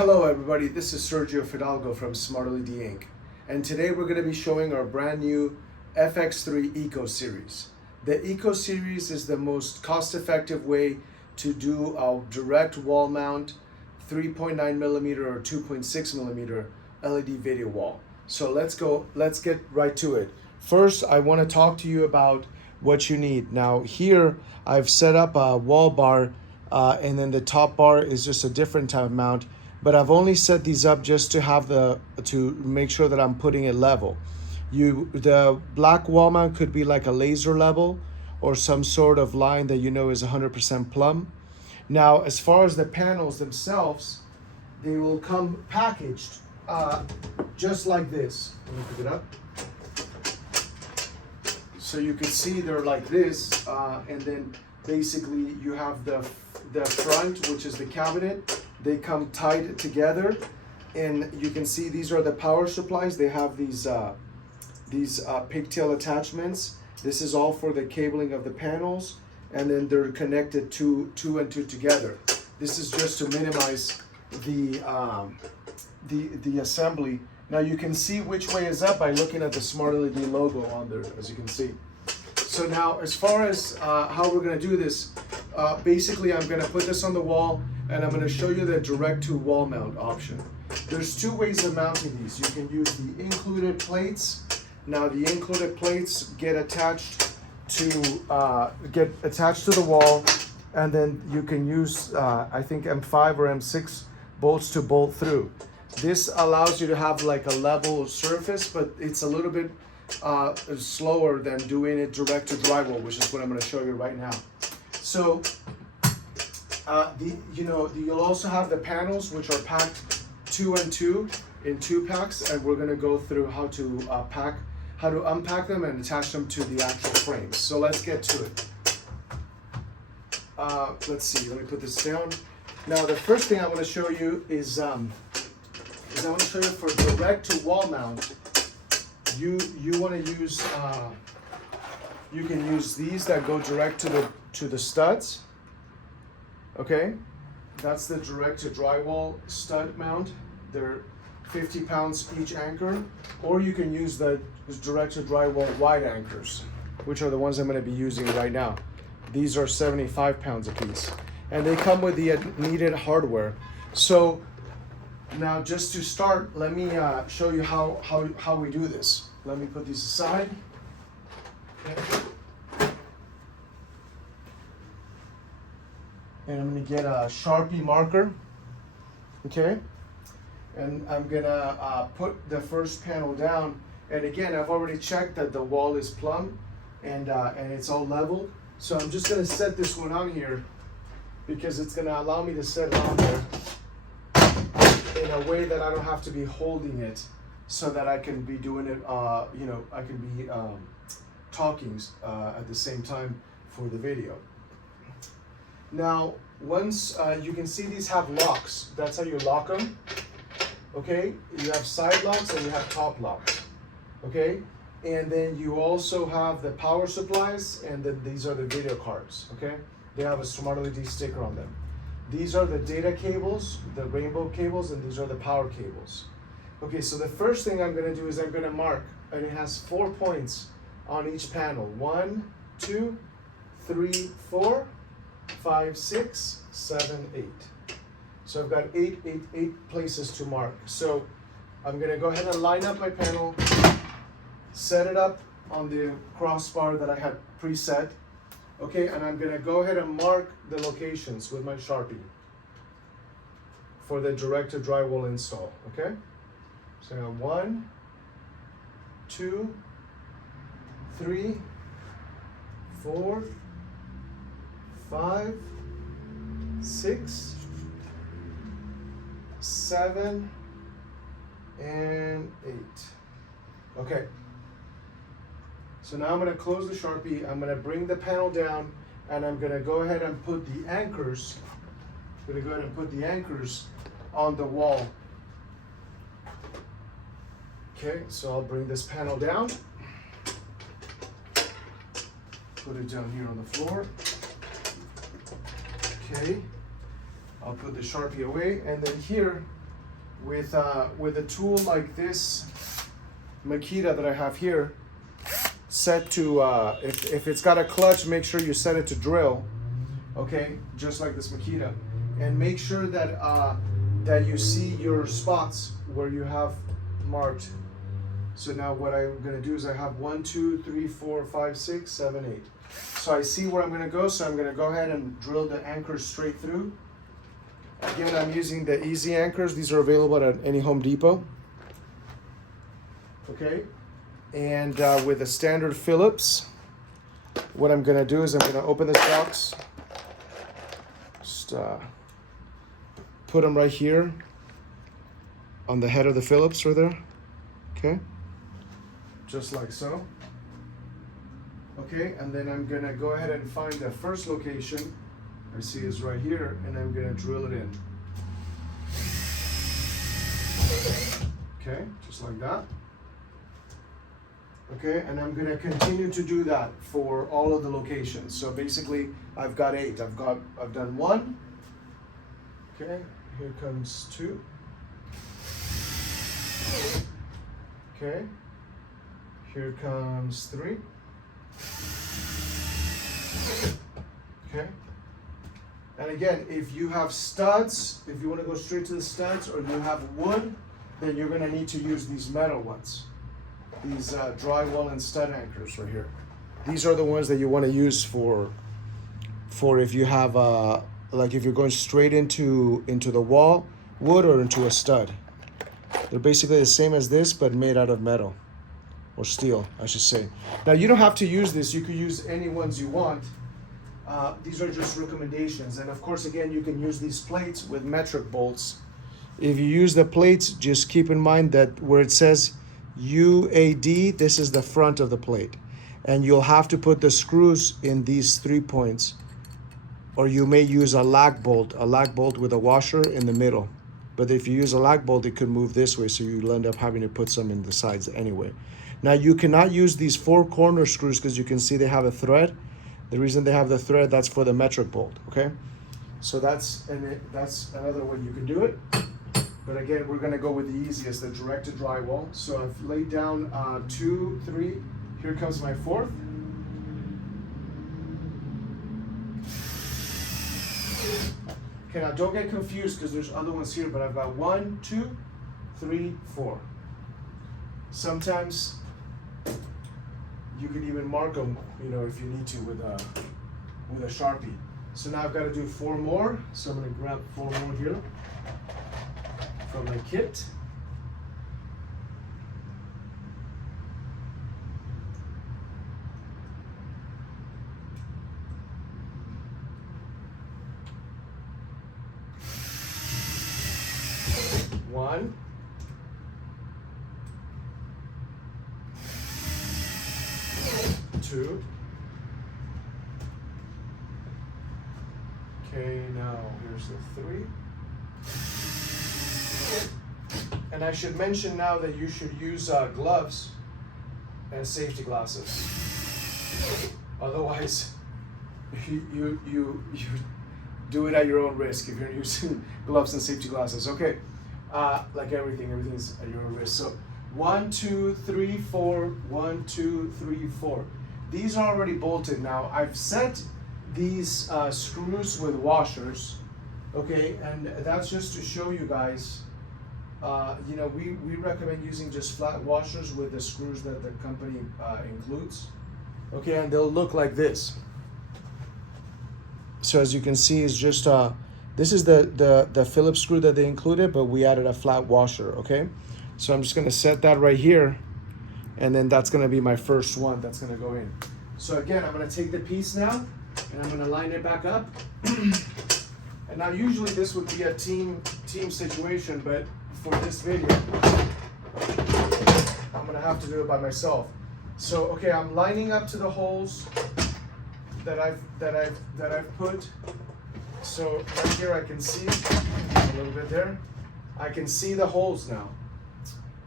Hello everybody, this is Sergio Fidalgo from Smart LED Inc. And today we're going to be showing our brand new FX3 Eco Series. The Eco Series is the most cost-effective way to do a direct wall mount 3.9mm or 2.6mm LED video wall. So let's get right to it. First, I want to talk to you about what you need. Now here I've set up a wall bar and then the top bar is just a different type of mount, but I've only set these up just to make sure that I'm putting it level. The black wall mount could be like a laser level or some sort of line that you know is 100% plumb. Now, as far as the panels themselves, they will come packaged just like this. Let me pick it up. So you can see they're like this, and then basically you have the front, which is the cabinet. They come tied together, and you can see these are the power supplies. They have these pigtail attachments. This is all for the cabling of the panels, and then they're connected two and two together. This is just to minimize the assembly. Now you can see which way is up by looking at the Smart LED logo on there, as you can see. So now, as far as how we're going to do this, basically I'm going to put this on the wall, and I'm going to show you the direct to wall mount option. There's two ways of mounting these. You can use the included plates. Now the included plates get attached to the wall, and then you can use I think M5 or M6 bolts to bolt through. This allows you to have like a level surface, but it's a little bit slower than doing it direct to drywall, which is what I'm going to show you right now. So you'll also have the panels, which are packed 2 and 2 in 2 packs, and we're going to go through how to unpack them and attach them to the actual frames. So let's get to it. Let's see. Let me put this down. Now the first thing I want to show you is I want to show you for direct to wall mount. You want to use you can use these that go direct to the studs. Okay, that's the direct to drywall stud mount. They're 50 pounds each anchor, or you can use the direct to drywall wide anchors, which are the ones I'm going to be using right now. These are 75 pounds a piece, and they come with the needed hardware. So now, just to start, let me show you how we do this. Let me put these aside. Okay. And I'm going to get a Sharpie marker. Okay. And I'm going to put the first panel down. And again, I've already checked that the wall is plumb and it's all level. So I'm just going to set this one on here because it's going to allow me to set it on there in a way that I don't have to be holding it, so that I can be doing it, I can be talking at the same time for the video. Now, once you can see these have locks, that's how you lock them. Okay, you have side locks and you have top locks. Okay, and then you also have the power supplies, and then these are the video cards. Okay, they have a Smart LED sticker on them. These are the data cables, the rainbow cables, and these are the power cables. Okay, so the first thing I'm going to do is I'm going to mark, and it has 4 points on each panel. 1, 2, 3, 4, 5, 6, 7, 8. So I've got eight places to mark. So I'm going to go ahead and line up my panel, set it up on the crossbar that I had preset. Okay, and I'm going to go ahead and mark the locations with my Sharpie for the direct to drywall install. Okay, so 1, 2, 3, 4, 5, 6, 7, and 8. Okay. So now I'm going to close the Sharpie, I'm going to bring the panel down, and I'm going to go ahead and put the anchors, on the wall. Okay, so I'll bring this panel down, put it down here on the floor. Okay, I'll put the Sharpie away, and then here with a tool like this Makita that I have here, set to if it's got a clutch, make sure you set it to drill, okay, just like this Makita, and make sure that that you see your spots where you have marked. So now what I'm gonna do is I have 1, 2, 3, 4, 5, 6, 7, 8. So I see where I'm gonna go, so I'm gonna go ahead and drill the anchors straight through. Again, I'm using the easy anchors. These are available at any Home Depot. Okay, and with a standard Phillips, what I'm gonna do is I'm gonna open this box, just put them right here on the head of the Phillips right there, okay, just like so. Okay, and then I'm gonna go ahead and find the first location I see is right here, and I'm gonna drill it in. Okay, just like that. Okay, and I'm gonna continue to do that for all of the locations. So basically, I've got 8. I've done 1. Okay, here comes 2. Okay, here comes 3. Okay, and again, if you have studs, if you want to go straight to the studs, or you have wood, then you're gonna need to use these metal ones. These drywall and stud anchors right here. These are the ones that you want to use for if you have like if you're going straight into the wall, wood, or into a stud. They're basically the same as this, but made out of metal or steel, I should say. Now you don't have to use this. You could use any ones you want. These are just recommendations, and of course, again, you can use these plates with metric bolts. If you use the plates, just keep in mind that where it says UAD, this is the front of the plate, and you'll have to put the screws in these 3 points, or you may use a lag bolt with a washer in the middle. But if you use a lag bolt, it could move this way, so you'll end up having to put some in the sides anyway. Now you cannot use these 4 corner screws because you can see they have a thread. The reason they have the thread, that's for the metric bolt, okay? So that's another way you can do it. But again, we're gonna go with the easiest, the direct to drywall. So I've laid down 2, 3. Here comes my 4th. Okay, now don't get confused because there's other ones here, but I've got 1, 2, 3, 4. Sometimes you can even mark them, you know, if you need to with a Sharpie. So now I've got to do 4 more. So I'm gonna grab 4 more here from my kit. One. Two. Okay, now here's the 3. And I should mention now that you should use gloves and safety glasses. Otherwise, you do it at your own risk if you're using gloves and safety glasses. Okay, like everything's at your own risk. So 1, 2, 3, 4. 1, 2, 3, 4. These are already bolted now. I've set these screws with washers. Okay, and that's just to show you guys. You know, we recommend using just flat washers with the screws that the company includes. Okay, and they'll look like this. So as you can see, it's just this is the Phillips screw that they included, but we added a flat washer. Okay, so I'm just gonna set that right here, and then that's gonna be my first one that's gonna go in. So again, I'm gonna take the piece now, and I'm gonna line it back up. And now usually this would be a team situation, but for this video, I'm gonna have to do it by myself. So okay, I'm lining up to the holes that I've put. So right here I can see a little bit there. I can see the holes now,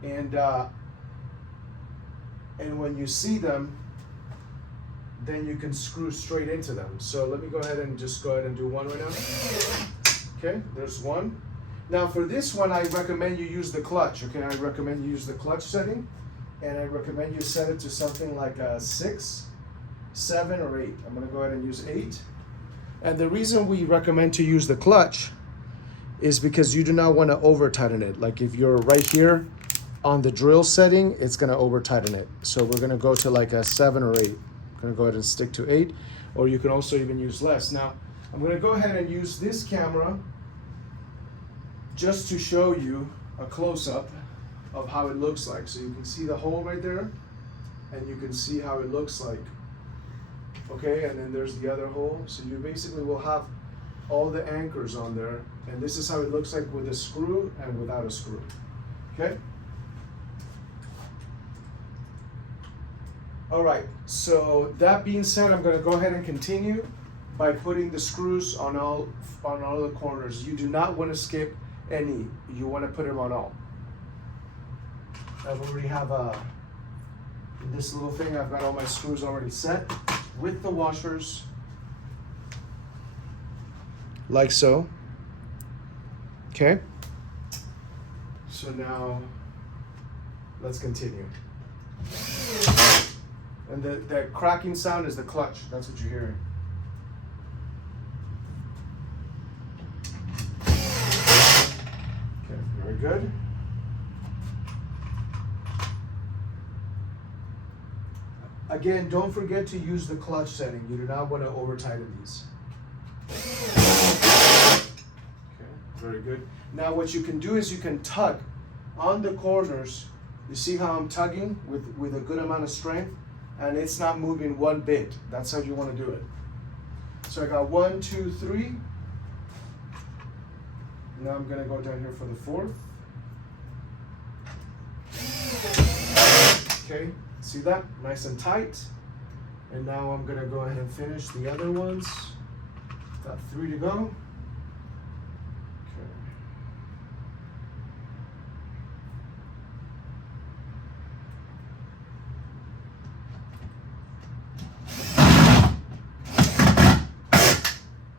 and when you see them, then you can screw straight into them. So let me go ahead and just do one right now. Okay, there's one. Now for this one, I recommend you use the clutch, okay? I recommend you use the clutch setting, and I recommend you set it to something like a 6, 7, or 8. I'm gonna go ahead and use 8. And the reason we recommend to use the clutch is because you do not want to over tighten it. Like if you're right here on the drill setting, it's gonna over tighten it. So we're gonna go to like a 7 or 8. I'm gonna go ahead and stick to 8, or you can also even use less. Now, I'm gonna go ahead and use this camera just to show you a close-up of how it looks like. So you can see the hole right there, and you can see how it looks like. Okay, and then there's the other hole. So you basically will have all the anchors on there, and this is how it looks like with a screw and without a screw. Okay? All right, so that being said, I'm gonna go ahead and continue by putting the screws on all the corners. You do not want to skip any. You want to put them on all. I already have this little thing. I've got all my screws already set with the washers, like so. Okay. So now let's continue. And that cracking sound is the clutch. That's what you're hearing. Okay, very good. Again, don't forget to use the clutch setting. You do not want to over tighten these. Okay, very good. Now what you can do is you can tug on the corners. You see how I'm tugging with a good amount of strength, and it's not moving one bit. That's how you want to do it. So I got 1, 2, 3. Now I'm gonna go down here for the 4th. Okay, see that? Nice and tight. And now I'm gonna go ahead and finish the other ones. Got 3 to go.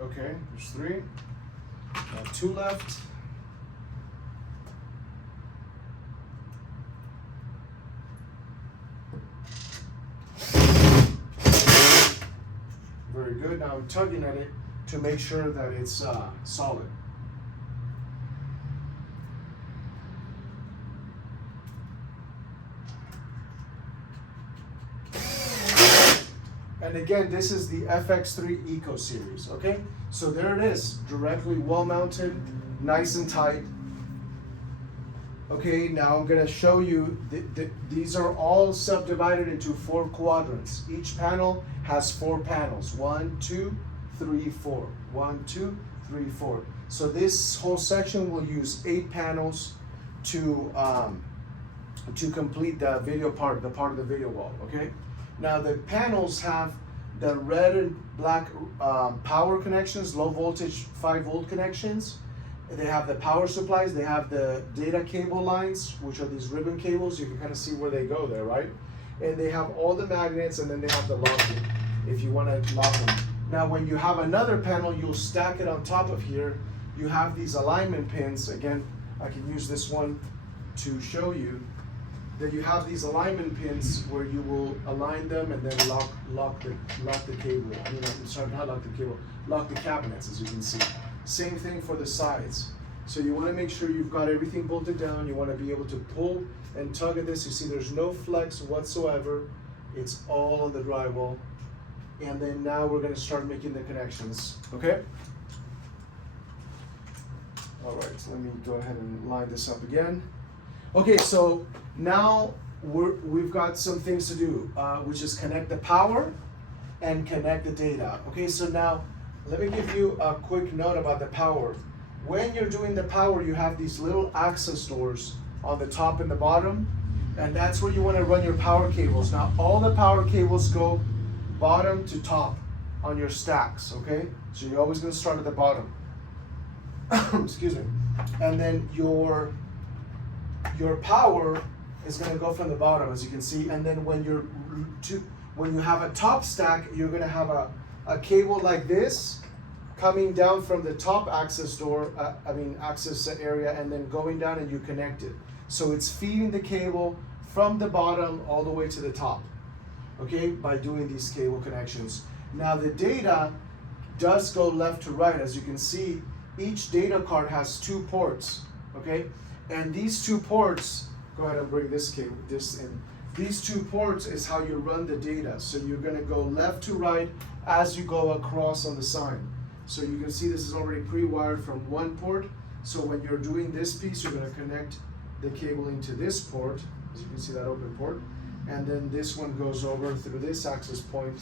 Okay, there's 3. Now 2 left. Very good. Now I'm tugging at it to make sure that it's solid. And again, this is the FX3 Eco Series, okay? So there it is, directly wall mounted, nice and tight. Okay, now I'm gonna show you, these are all subdivided into 4 quadrants. Each panel has 4 panels, 1, 2, 3, 4. 1, 2, 3, 4. So this whole section will use 8 panels to complete the video part, the part of the video wall, okay? Now the panels have the red and black power connections, low voltage 5-volt connections. They have the power supplies, they have the data cable lines, which are these ribbon cables. You can kind of see where they go there, right? And they have all the magnets, and then they have the locking, if you want to lock them. Now when you have another panel, you'll stack it on top of here. You have these alignment pins. Again, I can use this one to show you that you have these alignment pins where you will align them and then lock the cable. Sorry, not lock the cable, lock the cabinets, as you can see. Same thing for the sides. So you want to make sure you've got everything bolted down. You want to be able to pull and tug at this. You see there's no flex whatsoever. It's all on the drywall. And then now we're going to start making the connections, okay? All right, so let me go ahead and line this up again. Okay, so now we've got some things to do, which is connect the power and connect the data. Okay, so now let me give you a quick note about the power. When you're doing the power, you have these little access doors on the top and the bottom, and that's where you want to run your power cables. Now, all the power cables go bottom to top on your stacks, okay? So you're always going to start at the bottom. Excuse me. And then your power is going to go from the bottom, as you can see. And then when you have a top stack, you're going to have a cable like this coming down from the top access door, access area, and then going down and you connect it. So it's feeding the cable from the bottom all the way to the top, okay, by doing these cable connections. Now the data does go left to right. As you can see, each data card has 2 ports, okay? And these 2 ports, go ahead and bring this in. These 2 ports is how you run the data. So you're gonna go left to right as you go across on the sign. So you can see this is already pre-wired from 1 port. So when you're doing this piece, you're gonna connect the cabling to this port, as you can see that open port. And then this one goes over through this access point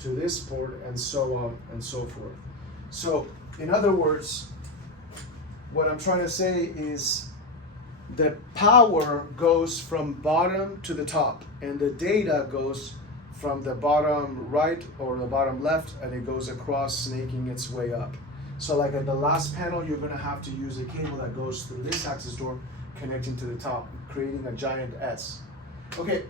to this port, and so on and so forth. So in other words, what I'm trying to say is the power goes from bottom to the top, and the data goes from the bottom right or the bottom left, and it goes across, snaking its way up. So like at the last panel, you're gonna have to use a cable that goes through this access door connecting to the top, creating a giant S. Okay,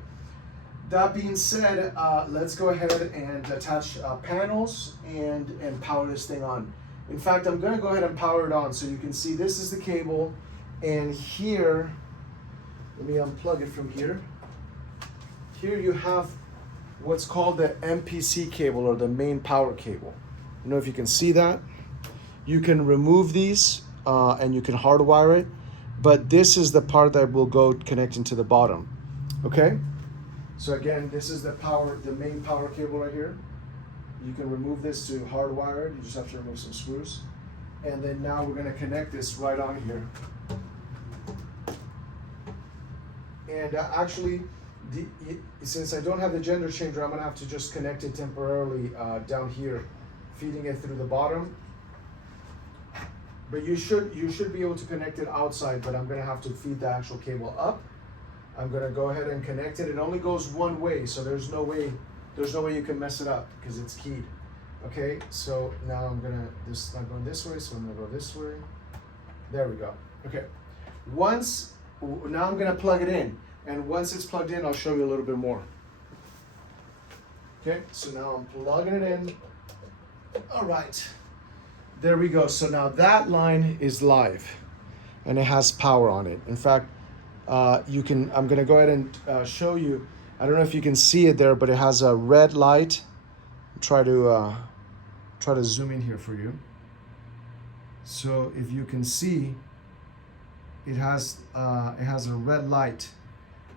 that being said, let's go ahead and attach panels and power this thing on. In fact, I'm gonna go ahead and power it on. So you can see this is the cable, and here, let me unplug it from here. Here you have what's called the MPC cable, or the main power cable. I don't know if you can see that. You can remove these and you can hardwire it, but this is the part that will go connecting to the bottom, okay? So again, this is the main power cable right here. You can remove this to hardwire it. You just have to remove some screws. And then now we're gonna connect this right on here. And actually, since I don't have the gender changer, I'm gonna have to just connect it temporarily down here, feeding it through the bottom. But you should be able to connect it outside, but I'm gonna have to feed the actual cable up. I'm gonna go ahead and connect it. It only goes one way, so there's no way you can mess it up because it's keyed. Okay, so now this is not going this way, so I'm gonna go this way. There we go. Okay, now I'm gonna plug it in, and once it's plugged in, I'll show you a little bit more. Okay, so now I'm plugging it in. All right, there we go. So now that line is live, and it has power on it. In fact, I'm gonna go ahead and show you. I don't know if you can see it there, but it has a red light. Try to zoom in here for you. So if you can see, it has a red light.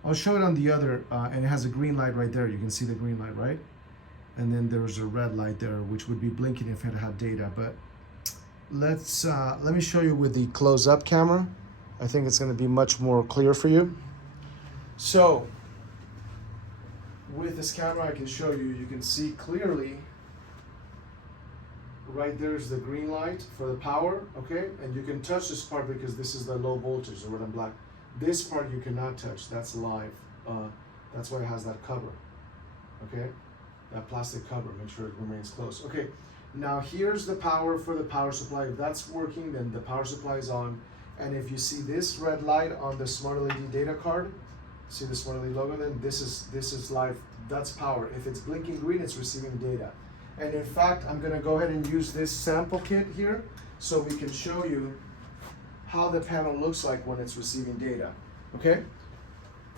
I'll show it on the other, and it has a green light right there. You can see the green light, right? And then there's a red light there, which would be blinking if it had data. But let me show you with the close-up camera. I think it's going to be much more clear for you. So with this camera, I can show you. You can see clearly. Right there is the green light for the power, okay? And you can touch this part because this is the low voltage, the red and black. This part you cannot touch, that's live. That's why it has that cover, okay? That plastic cover, make sure it remains closed. Okay, now here's the power for the power supply. If that's working, then the power supply is on. And if you see this red light on the Smart LED data card, see the Smart LED logo, then this is live, that's power. If it's blinking green, it's receiving data. And in fact, I'm gonna go ahead and use this sample kit here so we can show you how the panel looks like when it's receiving data, okay?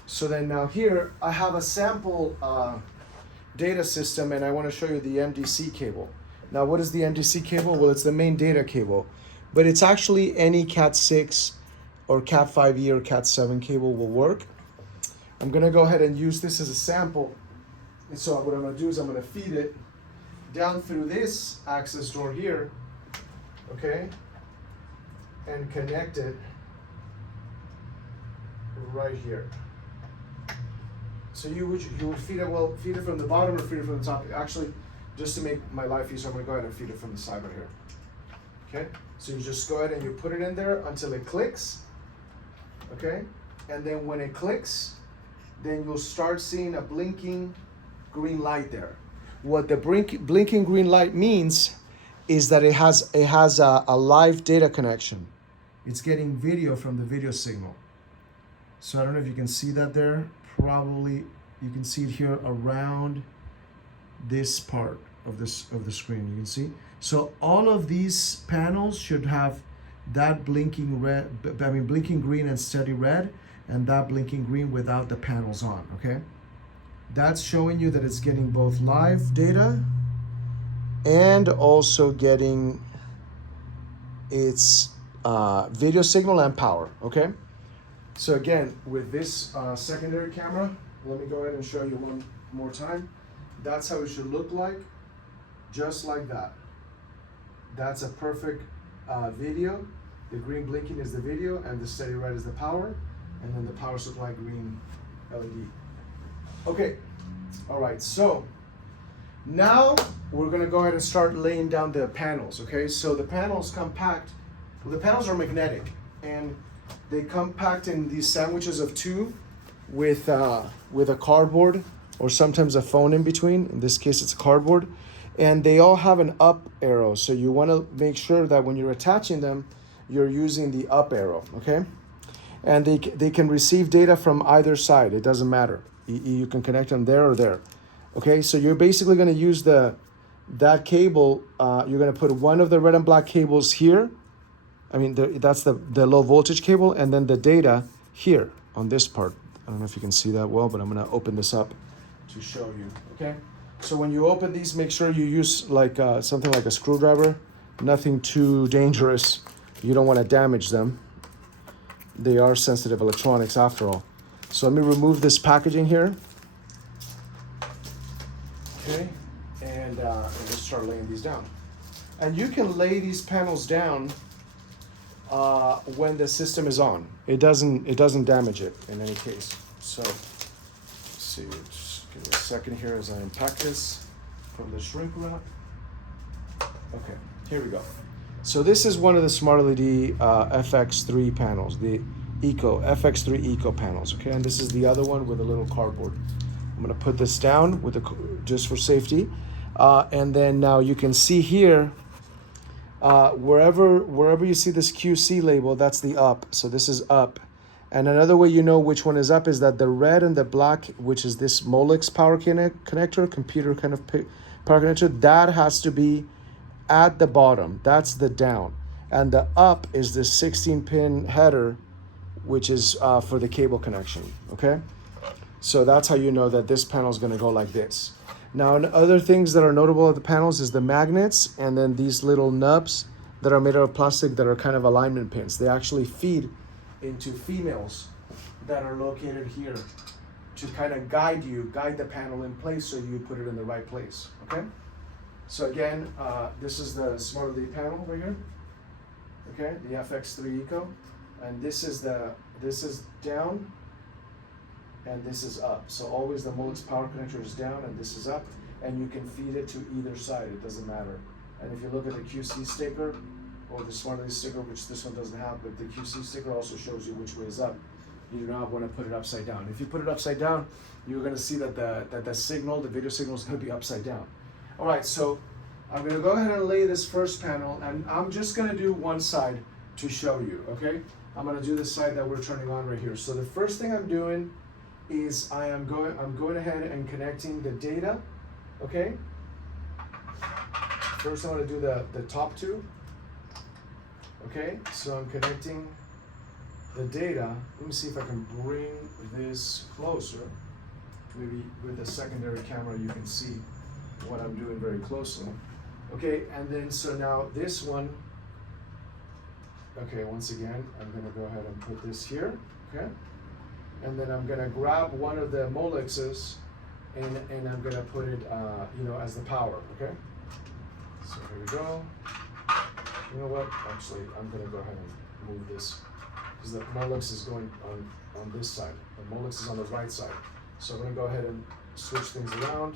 So then now here, I have a sample data system, and I wanna show you the MDC cable. Now what is the MDC cable? Well, it's the main data cable, but it's actually any Cat6 or Cat5e or Cat7 cable will work. I'm gonna go ahead and use this as a sample. And so what I'm gonna do is I'm gonna feed it down through this access door here, okay, and connect it right here. So you would feed it from the bottom or feed it from the top. Actually, just to make my life easier, I'm gonna go ahead and feed it from the side right here. Okay, so you just go ahead and you put it in there until it clicks, okay, and then when it clicks, then you'll start seeing a blinking green light there. What the blinking green light means is that it has a live data connection. It's getting video from the video signal. So I don't know if you can see that there. Probably you can see it here around this part. of the screen. You can see. So all of these panels should have that blinking red, blinking green and steady red, and that blinking green without the panels on, okay? That's showing you that it's getting both live data and also getting its video signal and power, okay? So again, with this secondary camera, let me go ahead and show you one more time. That's how it should look like, just like that. That's a perfect video. The green blinking is the video and the steady red is the power, and then the power supply green LED. Okay, all right, so now we're gonna go ahead and start laying down the panels, okay? So the panels come packed, well, the panels are magnetic, and they come packed in these sandwiches of two with a cardboard or sometimes a phone in between. In this case, it's a cardboard. And they all have an up arrow. So you wanna make sure that when you're attaching them, you're using the up arrow, okay? And they can receive data from either side. It doesn't matter. You can connect them there or there. Okay, so you're basically gonna use that cable, you're gonna put one of the red and black cables here. I mean, that's the low voltage cable, and then the data here on this part. I don't know if you can see that well, but I'm gonna open this up to show you, okay? So when you open these, make sure you use like something like a screwdriver, nothing too dangerous. You don't wanna damage them. They are sensitive electronics after all. So let me remove this packaging here. Okay, and just start laying these down. And you can lay these panels down when the system is on. It doesn't damage it in any case. So let's see, just give me a second here as I unpack this from the shrink wrap. Okay, here we go. So this is one of the Smart LED FX3 panels, the FX3 Eco panels, okay? And this is the other one with a little cardboard. I'm gonna put this down with just for safety. And then now you can see here, wherever you see this QC label, that's the up. So this is up. And another way you know which one is up is that the red and the black, which is this Molex power connector, computer kind of power connector, that has to be at the bottom. That's the down. And the up is the 16-pin header, which is for the cable connection, okay? So that's how you know that this panel is gonna go like this. Now, other things that are notable of the panels is the magnets, and then these little nubs that are made out of plastic that are kind of alignment pins. They actually feed into females that are located here to kind of guide the panel in place so you put it in the right place, okay? So again, this is the Smart LED panel right here, okay? The FX3 Eco, and this is down, and this is up. So always the Molex power connector is down and this is up, and you can feed it to either side, it doesn't matter. And if you look at the QC sticker or the Smart LED sticker, which this one doesn't have, but the QC sticker also shows you which way is up. You do not want to put it upside down. If you put it upside down, you're gonna see that the signal, the video signal is gonna be upside down. All right, so I'm gonna go ahead and lay this first panel, and I'm just gonna do one side to show you, okay? I'm gonna do the side that we're turning on right here. So the first thing I'm doing is I'm going ahead and connecting the data, okay? First I'm gonna do the top two, okay? So I'm connecting the data. Let me see if I can bring this closer. Maybe with the secondary camera you can see what I'm doing very closely. Okay, and then so now this one, okay, once again, I'm gonna go ahead and put this here, okay? And then I'm gonna grab one of the Molexes and I'm gonna put it, as the power, okay? So here we go. You know what? Actually, I'm gonna go ahead and move this because the Molex is going on this side. The Molex is on the right side. So I'm gonna go ahead and switch things around.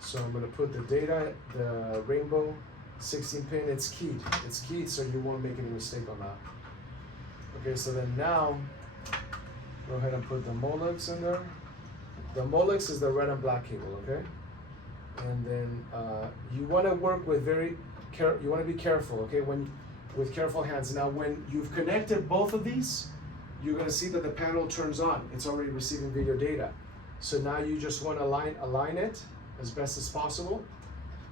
So I'm gonna put the data, the rainbow 16-pin, it's keyed. It's keyed so you won't make any mistake on that. Okay, so then now, go ahead and put the Molex in there. The Molex is the red and black cable, okay? And then you wanna work with you wanna be careful, okay? With careful hands. Now when you've connected both of these, you're gonna see that the panel turns on. It's already receiving video data. So now you just wanna align it as best as possible.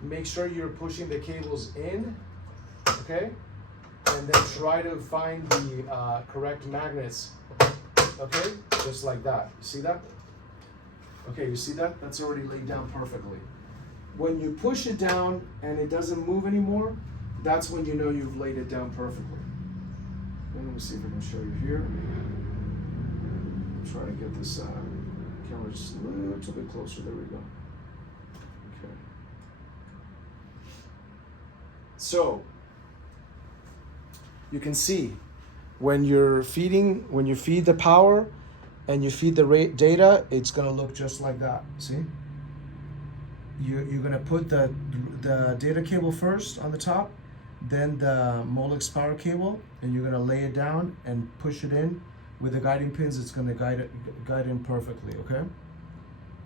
make sure you're pushing the cables in, okay? And then try to find the correct magnets, okay? Just like that. You see that? Okay, you see that? That's already laid down perfectly. When you push it down and it doesn't move anymore, that's when you know you've laid it down perfectly. And let me see if I can show you here. Try to get this camera just a little bit closer. There we go. Okay. So you can see when you feed the power and you feed the data, it's gonna look just like that. See? You're gonna put the data cable first on the top, then the Molex power cable, and you're gonna lay it down and push it in with the guiding pins. It's gonna guide in perfectly. Okay.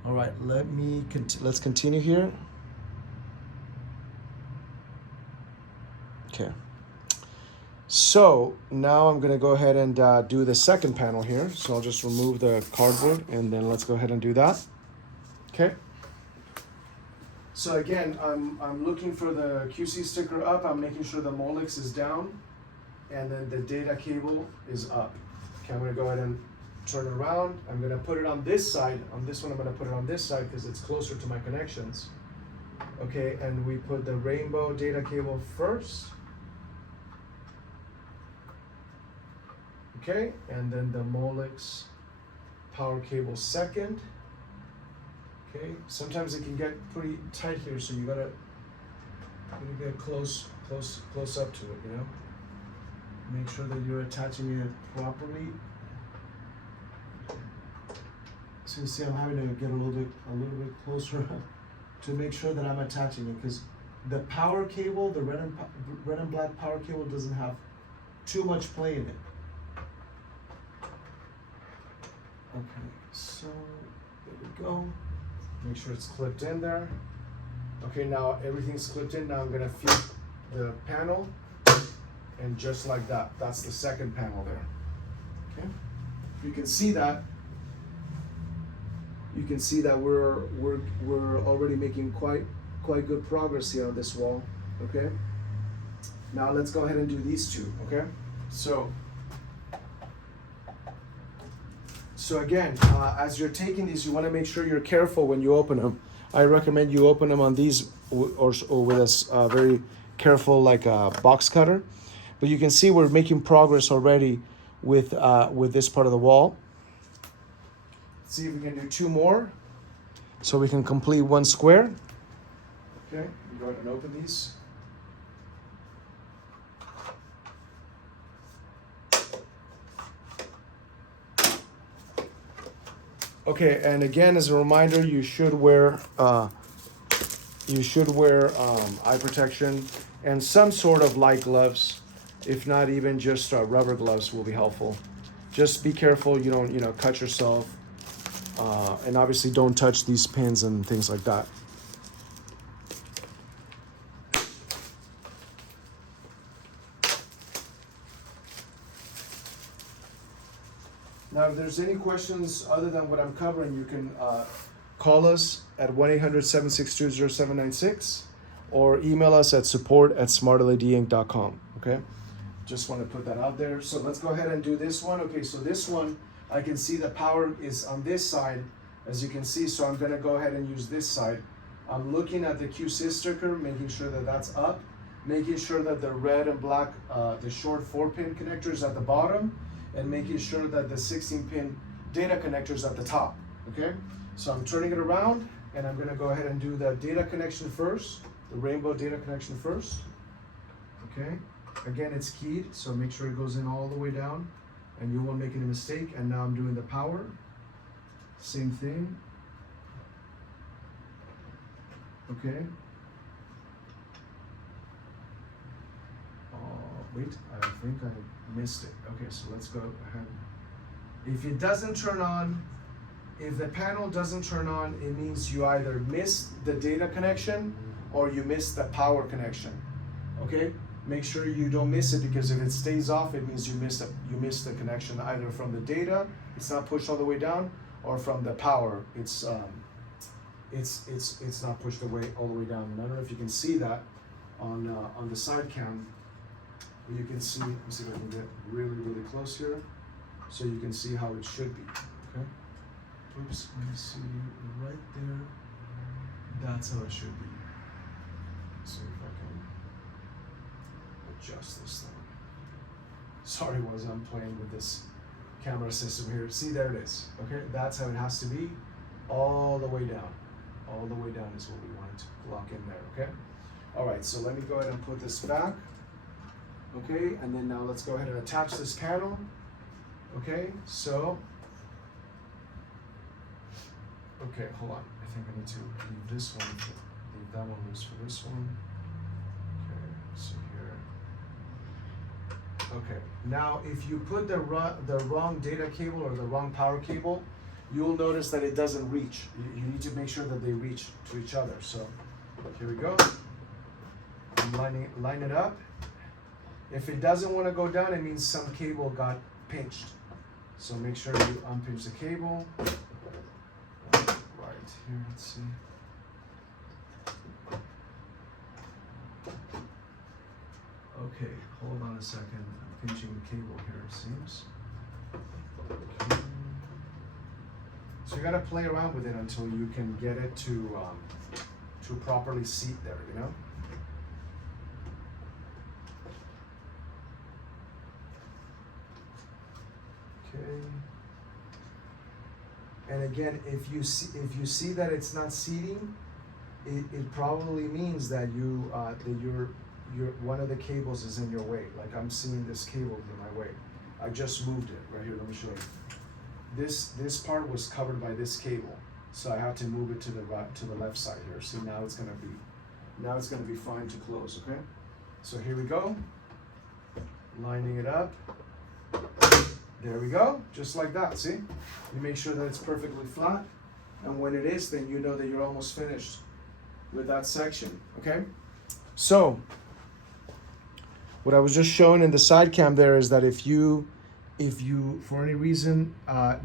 All right. Let's continue here. Okay. So now I'm gonna go ahead and do the second panel here. So I'll just remove the cardboard and then let's go ahead and do that. Okay. So again, I'm looking for the QC sticker up. I'm making sure the Molex is down, and then the data cable is up. Okay, I'm gonna go ahead and turn it around. I'm gonna put it on this side. On this one, I'm gonna put it on this side because it's closer to my connections. Okay, and we put the rainbow data cable first. Okay, and then the Molex power cable second. Okay, sometimes it can get pretty tight here, so you gotta get close up to it, you know? Make sure that you're attaching it properly. So you see I'm having to get a little bit closer to make sure that I'm attaching it, because the power cable, the red and black power cable doesn't have too much play in it. Okay, so there we go. Make sure it's clipped in there. Okay, now everything's clipped in. Now I'm gonna feed the panel, and just like that, that's the second panel there. Okay, you can see that. You can see that we're already making quite good progress here on this wall. Okay. Now let's go ahead and do these two. Okay. So again, as you're taking these, you want to make sure you're careful when you open them. I recommend you open them on these or with a very careful, like a box cutter. But you can see we're making progress already with this part of the wall. Let's see if we can do two more, so we can complete one square. Okay, go ahead and open these. Okay, and again, as a reminder, you should wear eye protection and some sort of light gloves. If not, even just rubber gloves will be helpful. Just be careful you don't cut yourself, and obviously don't touch these pins and things like that. Now, if there's any questions other than what I'm covering, you can call us at 1-800-762-0796 or email us at support@smartledinc.com. Okay, just want to put that out there. So let's go ahead and do this one. Okay, so this one, I can see the power is on this side, as you can see, so I'm going to go ahead and use this side. I'm looking at the QC sticker, making sure that that's up, making sure that the red and black, the short 4-pin connector is at the bottom, and making sure that the 16-pin data connector is at the top. Okay, so I'm turning it around, and I'm going to go ahead and do the data connection first, the rainbow data connection first. Okay, again, it's keyed, so make sure it goes in all the way down and you won't make any mistake. And now I'm doing the power, same thing. Okay, wait, I think I missed it. Okay, so let's go ahead. If it doesn't turn on, if the panel doesn't turn on, it means you either missed the data connection or you missed the power connection. Okay, make sure you don't miss it, because if it stays off, it means you missed the connection either from the data, it's not pushed all the way down, or from the power, it's it's not pushed away all the way down. And I don't know if you can see that on the side cam. You can see, let me see if I can get really close here, so you can see how it should be. Okay. Oops. Let me see right there. That's how it should be. Let's see if I can adjust this thing. Sorry, I'm playing with this camera system here. See, there it is. Okay, that's how it has to be, all the way down. All the way down is what we want to lock in there. Okay. All right. So let me go ahead and put this back. Okay, and then now let's go ahead and attach this panel. Okay, so, okay, hold on. I think I need to leave this one, leave that one loose for this one. Okay, so here. Okay, now if you put the wrong data cable or the wrong power cable, you'll notice that it doesn't reach. You need to make sure that they reach to each other. So, here we go. I'm line it up. If it doesn't want to go down, it means some cable got pinched. So make sure you unpinch the cable. Right here, let's see. Okay, hold on a second. I'm pinching the cable here, it seems. Okay. So you gotta play around with it until you can get it to properly seat there, you know? Okay. And again, if you see that it's not seating, it probably means that your one of the cables is in your way. Like I'm seeing this cable in my way. I just moved it right here. Let me show you. This part was covered by this cable, so I have to move it to the left side here. See, now it's gonna be fine to close. Okay. So here we go. Lining it up. There we go, just like that, see? You make sure that it's perfectly flat, and when it is, then you know that you're almost finished with that section, okay? So, what I was just showing in the side cam there is that if you for any reason,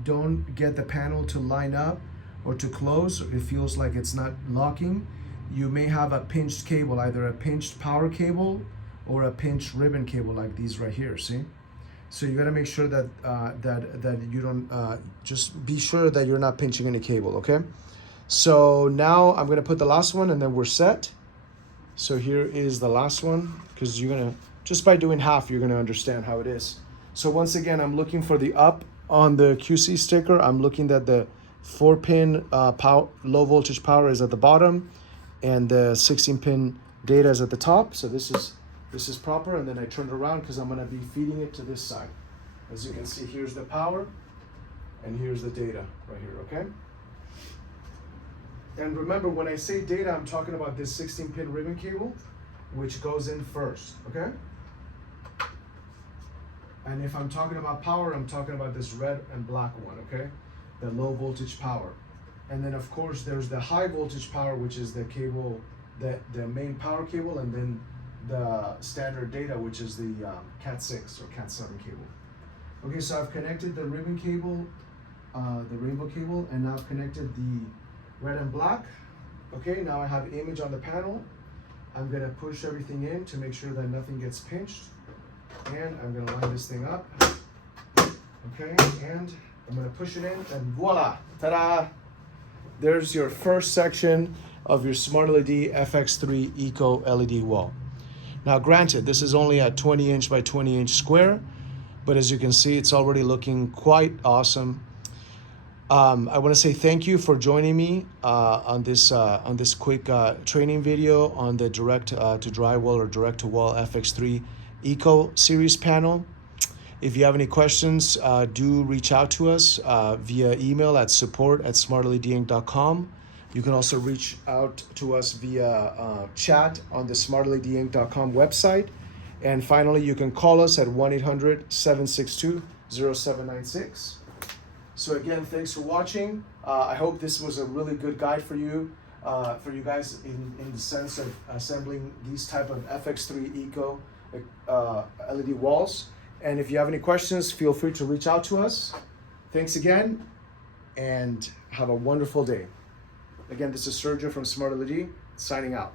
don't get the panel to line up or to close, it feels like it's not locking, you may have a pinched cable, either a pinched power cable or a pinched ribbon cable like these right here, see? So you gotta make sure that that you don't, just be sure that you're not pinching any cable, okay? So now I'm gonna put the last one and then we're set. So here is the last one, because you're gonna, just by doing half, you're gonna understand how it is. So once again, I'm looking for the up on the QC sticker. I'm looking that the 4-pin low voltage power is at the bottom and the 16-pin data is at the top. So this is proper, and then I turn it around because I'm gonna be feeding it to this side. As you can see, here's the power, and here's the data right here, okay? And remember, when I say data, I'm talking about this 16-pin ribbon cable, which goes in first, okay? And if I'm talking about power, I'm talking about this red and black one, okay? The low voltage power. And then of course, there's the high voltage power, which is the cable, the main power cable, and then the standard data, which is the Cat6 or Cat7 cable. Okay, so I've connected the ribbon cable, the rainbow cable, and now I've connected the red and black. Okay, now I have image on the panel. I'm gonna push everything in to make sure that nothing gets pinched. And I'm gonna line this thing up. Okay, and I'm gonna push it in, and voila, ta-da! There's your first section of your Smart LED FX3 Eco LED wall. Now granted, this is only a 20-inch by 20-inch square, but as you can see, it's already looking quite awesome. I want to say thank you for joining me on this quick training video on the direct to drywall or direct to wall FX3 Eco series panel. If you have any questions, do reach out to us via email at support@smartledinc.com. You can also reach out to us via chat on the smartledinc.com website. And finally, you can call us at 1-800-762-0796. So again, thanks for watching. I hope this was a really good guide for you guys in the sense of assembling these type of FX3 Eco LED walls. And if you have any questions, feel free to reach out to us. Thanks again, and have a wonderful day. Again, this is Sergio from Smart LED, signing out.